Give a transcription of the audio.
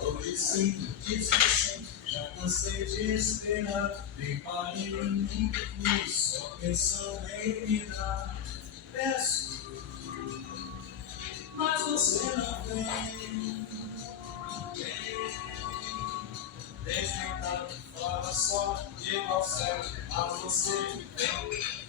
Hoje sim, diz que sim, já cansei de esperar. Prepare em mim, só pensando em me dar. Peço, mas você não vem. Desdeitado fora só, de ao céu, a você vem.